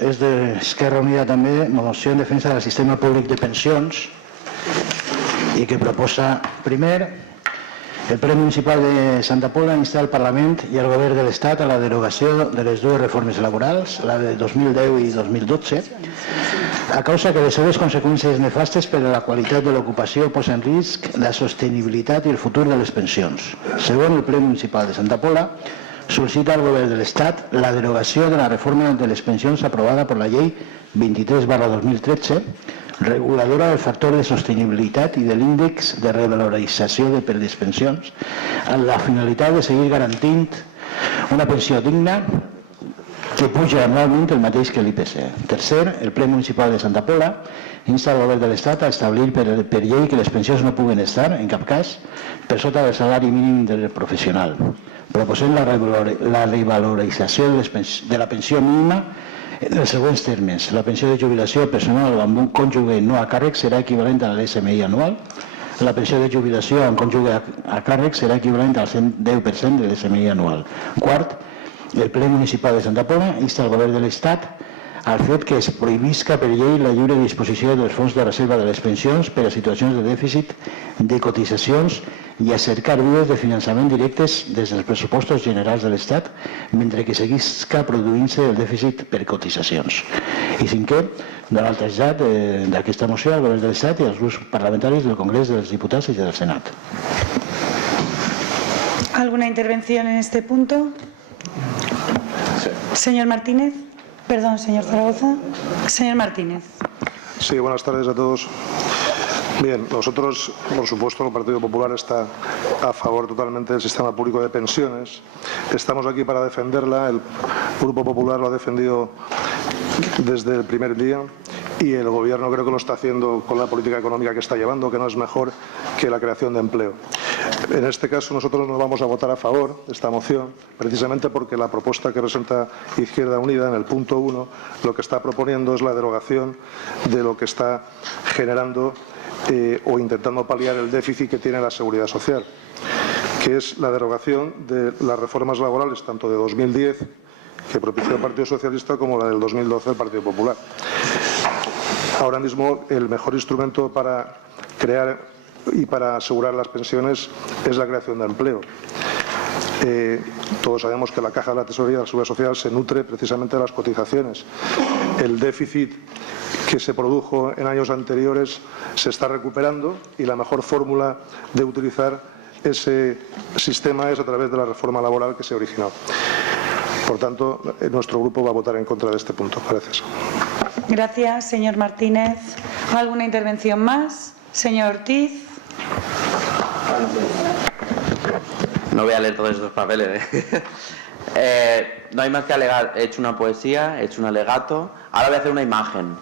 és d'Esquerra Unida també, moció en defensa del sistema públic de pensions i que proposa, primer, el ple municipal de Santa Pola insta al Parlament i al Govern de l'Estat a la derogació de les dues reformes laborals, la de 2010 i 2012, a causa que les seves conseqüències nefastes per a la qualitat de l'ocupació posa en risc la sostenibilitat i el futur de les pensions. Segons el ple municipal de Santa Pola, sol·licita al Govern de l'Estat la derogació de la reforma de les pensions aprovada per la llei 23/2013, reguladora del factor de sostenibilitat i de l'índex de revalorització de les pensions, amb la finalitat de seguir garantint una pensió digna que puja anualment el mateix que l'IPC. Tercer, el ple municipal de Santa Pola insta al Govern de l'Estat a establir per llei que les pensions no puguen estar, en cap cas, per sota del salari mínim del professional. Proposem la revalorització de la pensió mínima en els següents termes. La pensió de jubilació personal amb un cònjuge no a càrrec serà equivalent a l'SMI anual. La pensió de jubilació amb cònjuge a càrrec serà equivalent al 110% de l'SMI anual. Quart, el ple municipal de Santa Pola insta al Govern de l'Estat al fet que es prohibisca per llei la lliure disposició dels fons de reserva de les pensions per a situacions de dèficit de cotitzacions i a cercar vies de finançament directes des dels pressupostos generals de l'Estat, mentre que seguisca produint-se el dèficit per cotitzacions. I cinquè, donar el trasllat d'aquesta moció al Govern de l'Estat i als grups parlamentaris del Congrés dels Diputats i del Senat. ¿Alguna intervención en este punto? Señor Martínez. Perdón, señor Zaragoza. Señor Martínez. Sí, buenas tardes a todos. Bien, nosotros, por supuesto, el Partido Popular está a favor totalmente del sistema público de pensiones. Estamos aquí para defenderla. El Grupo Popular lo ha defendido desde el primer día y el Gobierno creo que lo está haciendo con la política económica que está llevando, que no es mejor que la creación de empleo. En este caso nosotros no vamos a votar a favor de esta moción, precisamente porque la propuesta que presenta Izquierda Unida en el punto 1 lo que está proponiendo es la derogación de lo que está generando o intentando paliar el déficit que tiene la Seguridad Social, que es la derogación de las reformas laborales tanto de 2010 que propició el Partido Socialista como la del 2012 del Partido Popular. Ahora mismo el mejor instrumento para crear y para asegurar las pensiones es la creación de empleo. Todos sabemos que la caja de la Tesorería de la Seguridad Social se nutre precisamente de las cotizaciones. El déficit que se produjo en años anteriores se está recuperando y la mejor fórmula de utilizar ese sistema es a través de la reforma laboral que se originó. Por tanto, nuestro grupo va a votar en contra de este punto. Gracias. Gracias, señor Martínez. ¿Alguna intervención más? Señor Ortiz. No voy a leer todos estos papeles. No hay más que alegar. He hecho una poesía, he hecho un alegato. Ahora voy a hacer una imagen.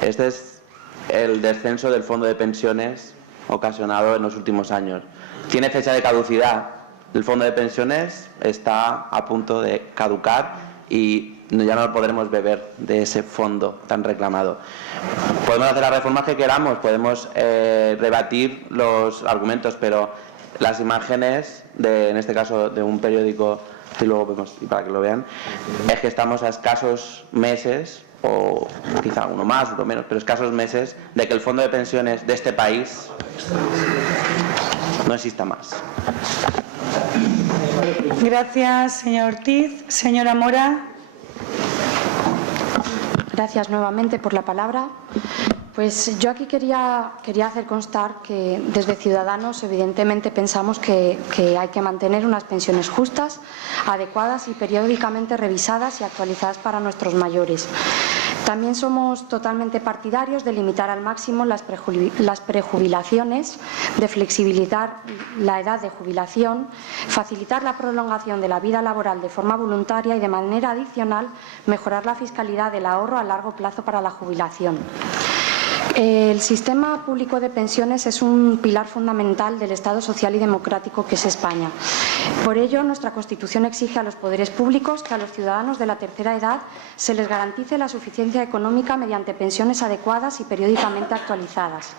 Este es el descenso del fondo de pensiones ocasionado en los últimos años. Tiene fecha de caducidad. El fondo de pensiones está a punto de caducar y ya no podremos beber de ese fondo tan reclamado. Podemos hacer las reformas que queramos, podemos rebatir los argumentos, pero las imágenes, en este caso de un periódico, y luego vemos, y para que lo vean, es que estamos a escasos meses, o quizá uno más, uno menos, pero escasos meses, de que el fondo de pensiones de este país no exista más. Gracias, señor Ortiz. Señora Mora. Gracias nuevamente por la palabra. Pues yo aquí quería hacer constar que desde Ciudadanos evidentemente pensamos que hay que mantener unas pensiones justas, adecuadas y periódicamente revisadas y actualizadas para nuestros mayores. También somos totalmente partidarios de limitar al máximo las prejubilaciones, de flexibilizar la edad de jubilación, facilitar la prolongación de la vida laboral de forma voluntaria y de manera adicional mejorar la fiscalidad del ahorro a largo plazo para la jubilación. El sistema público de pensiones es un pilar fundamental del Estado social y democrático que es España. Por ello, nuestra Constitución exige a los poderes públicos que a los ciudadanos de la tercera edad se les garantice la suficiencia económica mediante pensiones adecuadas y periódicamente actualizadas.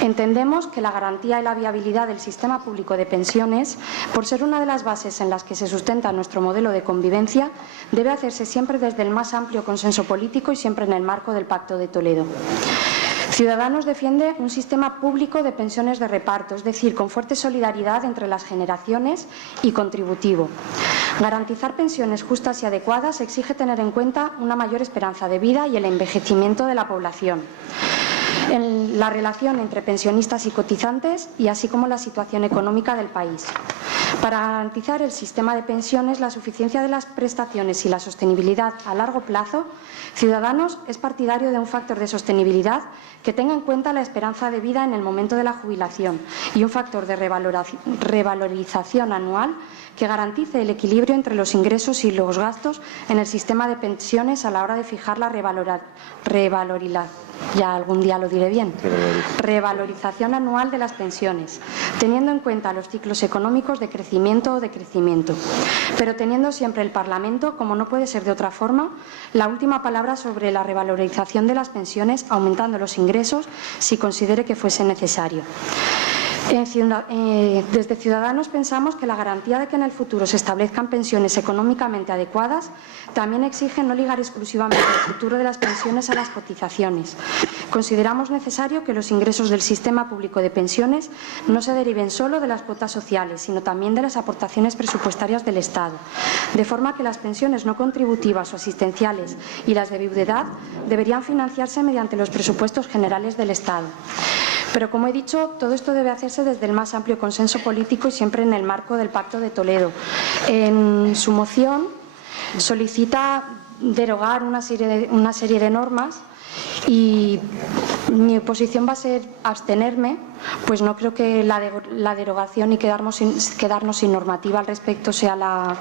Entendemos que la garantía y la viabilidad del sistema público de pensiones, por ser una de las bases en las que se sustenta nuestro modelo de convivencia, debe hacerse siempre desde el más amplio consenso político y siempre en el marco del Pacto de Toledo. Ciudadanos defiende un sistema público de pensiones de reparto, es decir, con fuerte solidaridad entre las generaciones y contributivo. Garantizar pensiones justas y adecuadas exige tener en cuenta una mayor esperanza de vida y el envejecimiento de la población. En la relación entre pensionistas y cotizantes y así como la situación económica del país. Para garantizar el sistema de pensiones, la suficiencia de las prestaciones y la sostenibilidad a largo plazo, Ciudadanos es partidario de un factor de sostenibilidad que tenga en cuenta la esperanza de vida en el momento de la jubilación y un factor de revalorización anual que garantice el equilibrio entre los ingresos y los gastos en el sistema de pensiones a la hora de fijar la revalorización anual de las pensiones, teniendo en cuenta los ciclos económicos de crecimiento o decrecimiento, pero teniendo siempre el Parlamento, como no puede ser de otra forma, la última palabra sobre la revalorización de las pensiones, aumentando los ingresos si considere que fuese necesario. Desde Ciudadanos pensamos que la garantía de que en el futuro se establezcan pensiones económicamente adecuadas también exige no ligar exclusivamente el futuro de las pensiones a las cotizaciones. Consideramos necesario que los ingresos del sistema público de pensiones no se deriven solo de las cuotas sociales, sino también de las aportaciones presupuestarias del Estado, de forma que las pensiones no contributivas o asistenciales y las de viudedad deberían financiarse mediante los presupuestos generales del Estado. Pero, como he dicho, todo esto debe hacerse desde el más amplio consenso político y siempre en el marco del Pacto de Toledo. En su moción solicita derogar una serie de normas y mi posición va a ser abstenerme, pues no creo que la derogación y quedarnos sin normativa al respecto sea la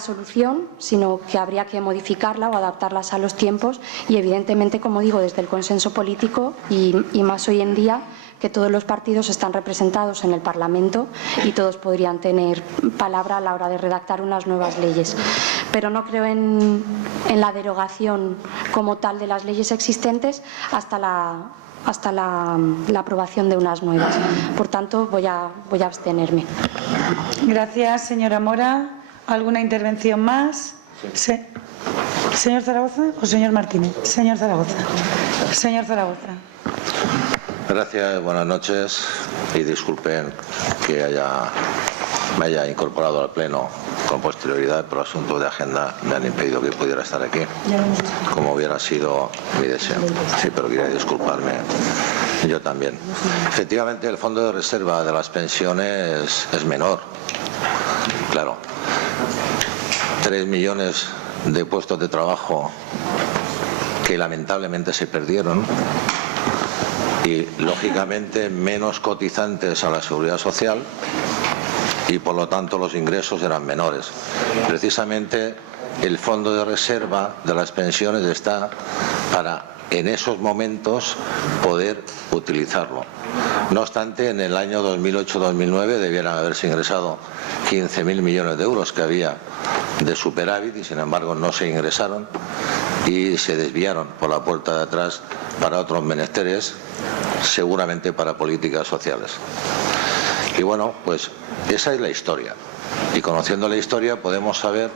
solución, sino que habría que modificarla o adaptarlas a los tiempos y, evidentemente, como digo, desde el consenso político y más hoy en día que todos los partidos están representados en el Parlamento y todos podrían tener palabra a la hora de redactar unas nuevas leyes. Pero no creo en la derogación como tal de las leyes existentes hasta la aprobación de unas nuevas. Por tanto, voy a abstenerme. Gracias, señora Mora. ¿Alguna intervención más? Sí. ¿Señor Zaragoza o señor Martínez? Señor Zaragoza. Señor Zaragoza. Gracias, buenas noches y disculpen que me haya incorporado al Pleno con posterioridad, pero asuntos de agenda me han impedido que pudiera estar aquí, como hubiera sido mi deseo. Sí, pero quería disculparme yo también. Efectivamente, el fondo de reserva de las pensiones es menor, claro. 3 millones de puestos de trabajo que lamentablemente se perdieron y, lógicamente, menos cotizantes a la Seguridad Social y, por lo tanto, los ingresos eran menores. Precisamente el fondo de reserva de las pensiones está para, en esos momentos, poder utilizarlo. No obstante, en el año 2008-2009 debieran haberse ingresado 15.000 millones de euros que había de superávit y, sin embargo, no se ingresaron y se desviaron por la puerta de atrás para otros menesteres, seguramente para políticas sociales. Y bueno, pues esa es la historia. Y conociendo la historia podemos saber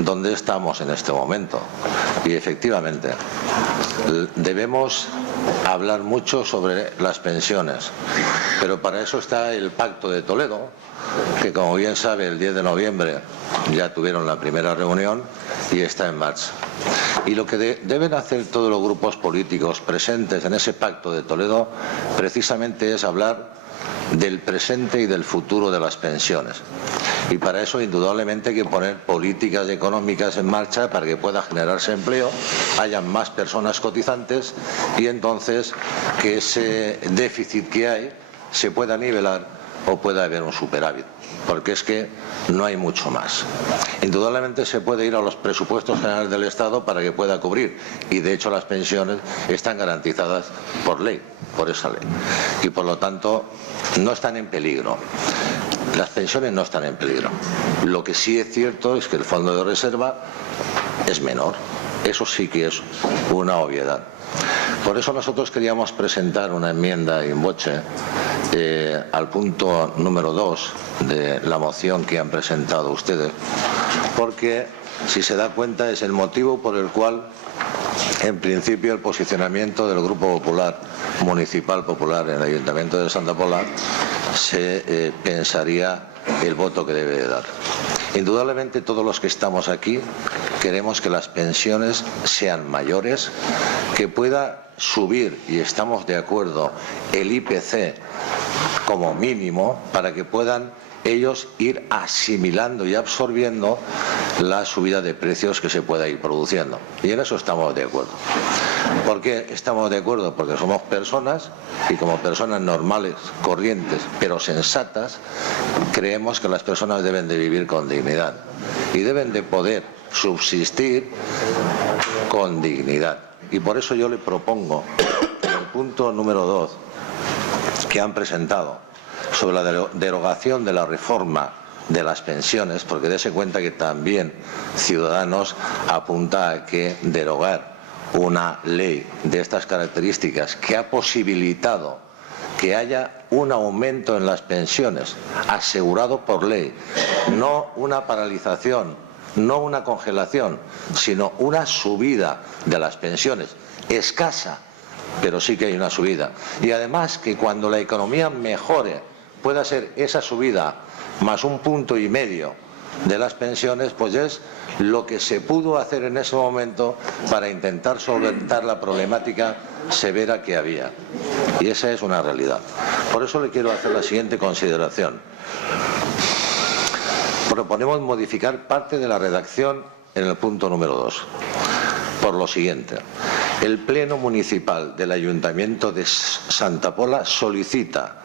dónde estamos en este momento. Y efectivamente, debemos hablar mucho sobre las pensiones, pero para eso está el Pacto de Toledo, que, como bien sabe, el 10 de noviembre ya tuvieron la primera reunión y está en marcha. Y lo que deben hacer todos los grupos políticos presentes en ese Pacto de Toledo precisamente es hablar del presente y del futuro de las pensiones. Y para eso, indudablemente, hay que poner políticas económicas en marcha para que pueda generarse empleo, haya más personas cotizantes y entonces que ese déficit que hay se pueda nivelar o pueda haber un superávit. porque es que no hay mucho más. Indudablemente se puede ir a los presupuestos generales del Estado para que pueda cubrir, y de hecho las pensiones están garantizadas por ley, por esa ley, y por lo tanto no están en peligro. Las pensiones no están en peligro. Lo que sí es cierto es que el fondo de reserva es menor. Eso sí que es una obviedad. Por eso nosotros queríamos presentar una enmienda in voce al punto número 2 de la moción que han presentado ustedes, porque si se da cuenta es el motivo por el cual en principio el posicionamiento del Grupo Popular, Municipal Popular en el Ayuntamiento de Santa Pola, se pensaría el voto que debe de dar. Indudablemente todos los que estamos aquí queremos que las pensiones sean mayores, que pueda subir, y estamos de acuerdo, el IPC como mínimo para que puedan ellos ir asimilando y absorbiendo la subida de precios que se pueda ir produciendo. Y en eso estamos de acuerdo. ¿Por qué estamos de acuerdo? Porque somos personas y como personas normales, corrientes, pero sensatas, creemos que las personas deben de vivir con dignidad y deben de poder subsistir con dignidad. Y por eso yo le propongo en el punto número 2 que han presentado sobre la derogación de la reforma de las pensiones, porque dése cuenta que también Ciudadanos apunta a que derogar una ley de estas características que ha posibilitado que haya un aumento en las pensiones asegurado por ley, no una paralización, no una congelación, sino una subida de las pensiones escasa, pero sí que hay una subida. Y además que cuando la economía mejore pueda ser esa subida más 1,5 puntos de las pensiones, pues es lo que se pudo hacer en ese momento para intentar solventar la problemática severa que había. Y esa es una realidad. Por eso le quiero hacer la siguiente consideración. Proponemos modificar parte de la redacción en el punto número 2. Por lo siguiente, el Pleno Municipal del Ayuntamiento de Santa Pola solicita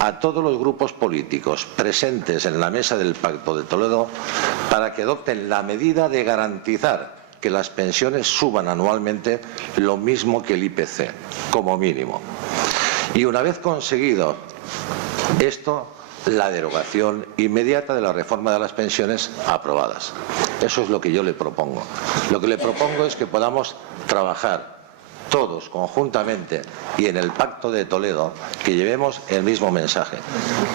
a todos los grupos políticos presentes en la mesa del Pacto de Toledo para que adopten la medida de garantizar que las pensiones suban anualmente lo mismo que el IPC, como mínimo. Y una vez conseguido esto, la derogación inmediata de la reforma de las pensiones aprobadas. Eso es lo que yo le propongo. Lo que le propongo es que podamos trabajar todos conjuntamente y en el Pacto de Toledo que llevemos el mismo mensaje.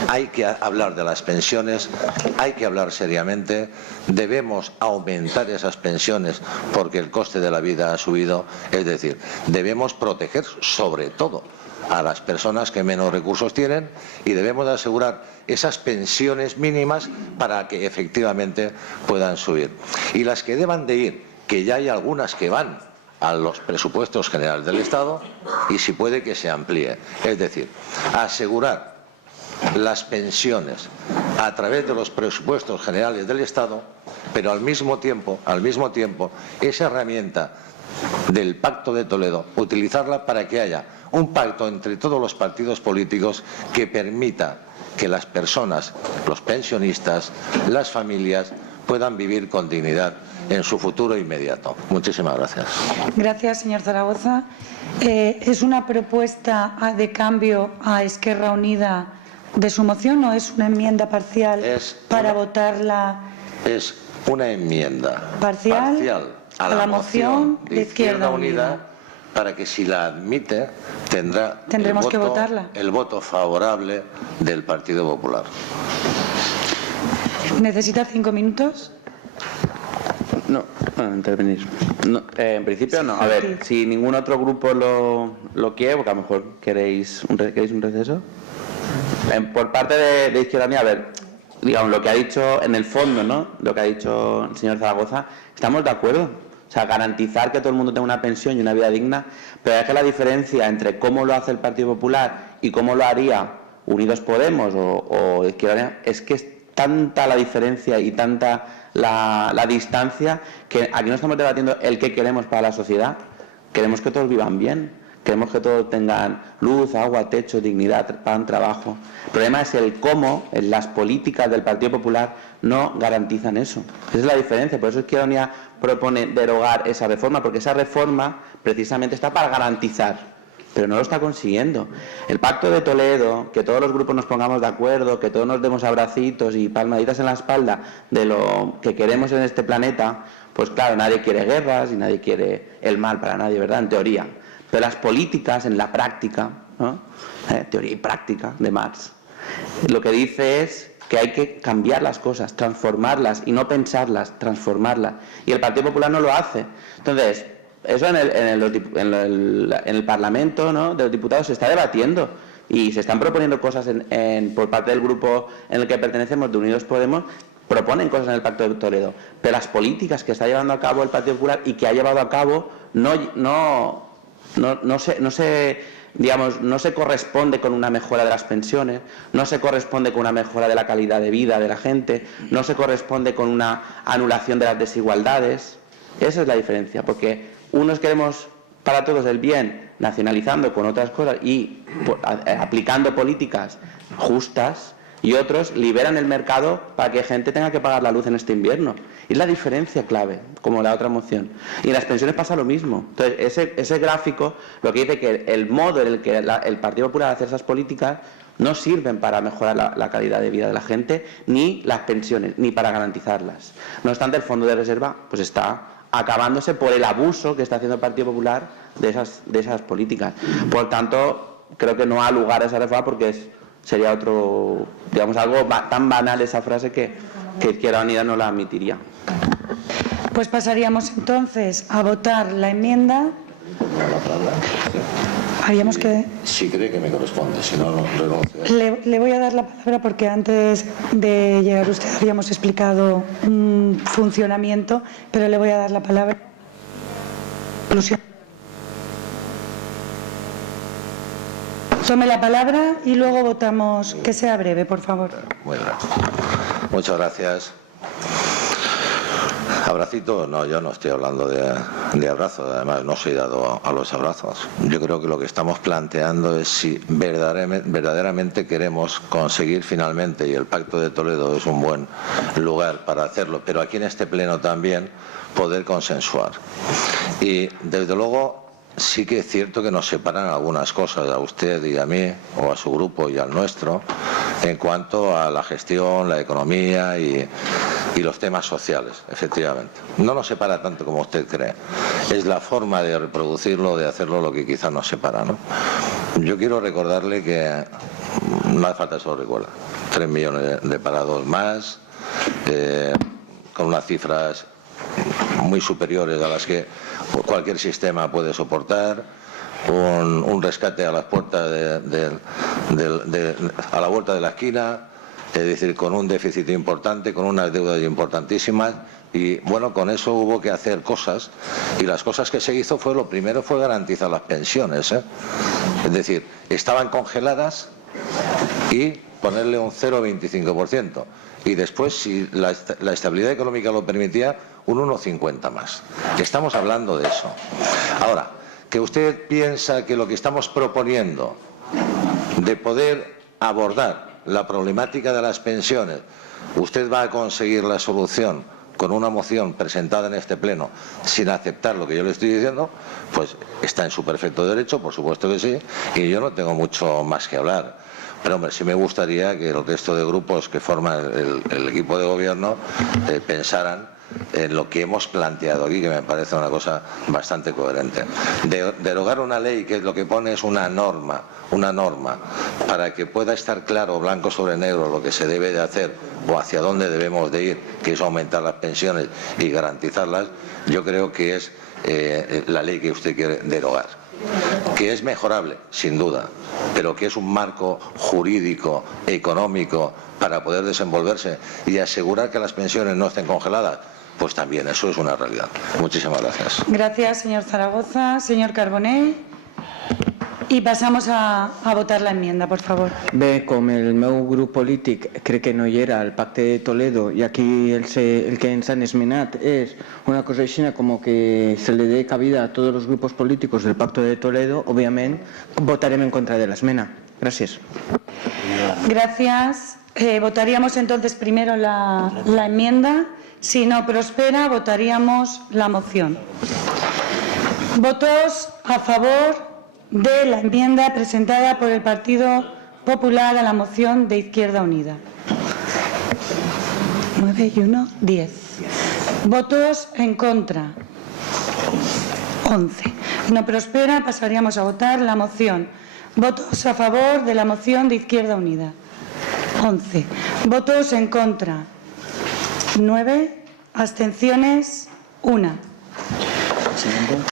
Hay que hablar de las pensiones, hay que hablar seriamente, debemos aumentar esas pensiones porque el coste de la vida ha subido, es decir, debemos proteger sobre todo a las personas que menos recursos tienen y debemos de asegurar esas pensiones mínimas para que efectivamente puedan subir. Y las que deban de ir, que ya hay algunas que van a los presupuestos generales del Estado y si puede que se amplíe. Es decir, asegurar las pensiones a través de los presupuestos generales del Estado, pero al mismo tiempo, esa herramienta del Pacto de Toledo, utilizarla para que haya un pacto entre todos los partidos políticos que permita que las personas, los pensionistas, las familias puedan vivir con dignidad en su futuro inmediato. Muchísimas gracias. Gracias, señor Zaragoza. ¿Es una propuesta de cambio a Esquerra Unida de su moción o es una enmienda parcial para votarla? Es una enmienda parcial a la moción de Izquierda Unida, para que si la admite tendremos que votarla. El voto favorable del Partido Popular. ¿Necesita 5 minutos? No, intervenir. No, en principio no. A ver, si ningún otro grupo lo quiere, porque a lo mejor queréis un receso. Por parte de Izquierda Unida, a ver, digamos, lo que ha dicho en el fondo, ¿no? Lo que ha dicho el señor Zaragoza, estamos de acuerdo. O sea, garantizar que todo el mundo tenga una pensión y una vida digna, pero es que la diferencia entre cómo lo hace el Partido Popular y cómo lo haría Unidos Podemos o Izquierda Unida es que es tanta la diferencia y tanta la distancia que aquí no estamos debatiendo el qué queremos para la sociedad. Queremos que todos vivan bien, queremos que todos tengan luz, agua, techo, dignidad, pan, trabajo. El problema es el cómo las políticas del Partido Popular no garantizan eso. Esa es la diferencia, por eso Izquierda Unida propone derogar esa reforma, porque esa reforma precisamente está para garantizar, pero no lo está consiguiendo. El Pacto de Toledo, que todos los grupos nos pongamos de acuerdo, que todos nos demos abracitos y palmaditas en la espalda de lo que queremos en este planeta, pues claro, nadie quiere guerras y nadie quiere el mal para nadie, ¿verdad? En teoría. Pero las políticas, en la práctica, ¿no? Teoría y práctica de Marx, lo que dice es que hay que cambiar las cosas, transformarlas y no pensarlas, transformarlas. Y el Partido Popular no lo hace. Entonces, eso en el Parlamento, ¿no?, de los diputados se está debatiendo y se están proponiendo cosas por parte del grupo en el que pertenecemos, de Unidos Podemos, proponen cosas en el Pacto de Toledo. Pero las políticas que está llevando a cabo el Partido Popular y que ha llevado a cabo no se corresponde con una mejora de las pensiones, no se corresponde con una mejora de la calidad de vida de la gente, no se corresponde con una anulación de las desigualdades. Esa es la diferencia, porque unos queremos para todos el bien, nacionalizando con otras cosas y aplicando políticas justas, y otros liberan el mercado para que gente tenga que pagar la luz en este invierno. Es la diferencia clave, como la otra moción. Y en las pensiones pasa lo mismo. Entonces, ese gráfico lo que dice que el modo en el que el Partido Popular hace esas políticas no sirven para mejorar la calidad de vida de la gente, ni las pensiones, ni para garantizarlas. No obstante, el Fondo de Reserva pues está acabándose por el abuso que está haciendo el Partido Popular de esas políticas. Por tanto, creo que no ha lugar a esa reforma porque sería algo tan banal esa frase que Izquierda Unida no la admitiría. Pues pasaríamos entonces a votar la enmienda. Haríamos que... Si cree que me corresponde, si no, renuncio. Le voy a dar la palabra porque antes de llegar usted habíamos explicado un funcionamiento, pero le voy a dar la palabra. Tome la palabra y luego votamos. Que sea breve, por favor. Muy bien. Muchas gracias. ¿Abracito? No, yo no estoy hablando de abrazos, además no soy dado a los abrazos. Yo creo que lo que estamos planteando es si verdaderamente queremos conseguir finalmente, y el Pacto de Toledo es un buen lugar para hacerlo, pero aquí en este pleno también poder consensuar. Y desde luego sí que es cierto que nos separan algunas cosas, a usted y a mí, o a su grupo y al nuestro, en cuanto a la gestión, la economía y los temas sociales, efectivamente. No nos separa tanto como usted cree. Es la forma de reproducirlo, de hacerlo, lo que quizás nos separa, ¿no? Yo quiero recordarle que no hace falta solo recuerda. 3 millones de parados más, con unas cifras muy superiores a las que cualquier sistema puede soportar, un rescate a las puertas a la vuelta de la esquina, es decir, con un déficit importante, con unas deudas importantísimas, y bueno, con eso hubo que hacer cosas, y las cosas que se hizo lo primero fue garantizar las pensiones, es decir, estaban congeladas y ponerle un 0,25%, y después, si la estabilidad económica lo permitía, un 1,50 más. Estamos hablando de eso. Ahora, que usted piensa que lo que estamos proponiendo de poder abordar la problemática de las pensiones, usted va a conseguir la solución con una moción presentada en este pleno sin aceptar lo que yo le estoy diciendo, pues está en su perfecto derecho, por supuesto que sí, y yo no tengo mucho más que hablar. Pero hombre, sí me gustaría que el resto de grupos que forman el equipo de gobierno pensaran en lo que hemos planteado aquí, que me parece una cosa bastante coherente. Derogar una ley que lo que pone es una norma para que pueda estar claro, blanco sobre negro, lo que se debe de hacer o hacia dónde debemos de ir, que es aumentar las pensiones y garantizarlas, yo creo que es la ley que usted quiere derogar. Que es mejorable, sin duda, pero que es un marco jurídico, económico, para poder desenvolverse y asegurar que las pensiones no estén congeladas, pues también eso es una realidad. Muchísimas gracias. Gracias, señor Zaragoza. Señor Carbonell. Y pasamos a votar la enmienda, por favor. Bé, com el meu grup polític crec que no hi era al Pacte de Toledo i aquí el que ens han esmenat és una cosa així com que se le dé cabida a tots els grups polítics del Pacte de Toledo, òbviament votarem en contra de l'esmena. Gràcies. Gracias. Votaríamos entonces primero la enmienda. Si no prospera, votaríamos la moción. Votos a favor de la enmienda presentada por el Partido Popular a la moción de Izquierda Unida. 9 y 1, 10. Votos en contra. 11. No prospera, pasaríamos a votar la moción. Votos a favor de la moción de Izquierda Unida. 11. Votos en contra. 9. Abstenciones. 1.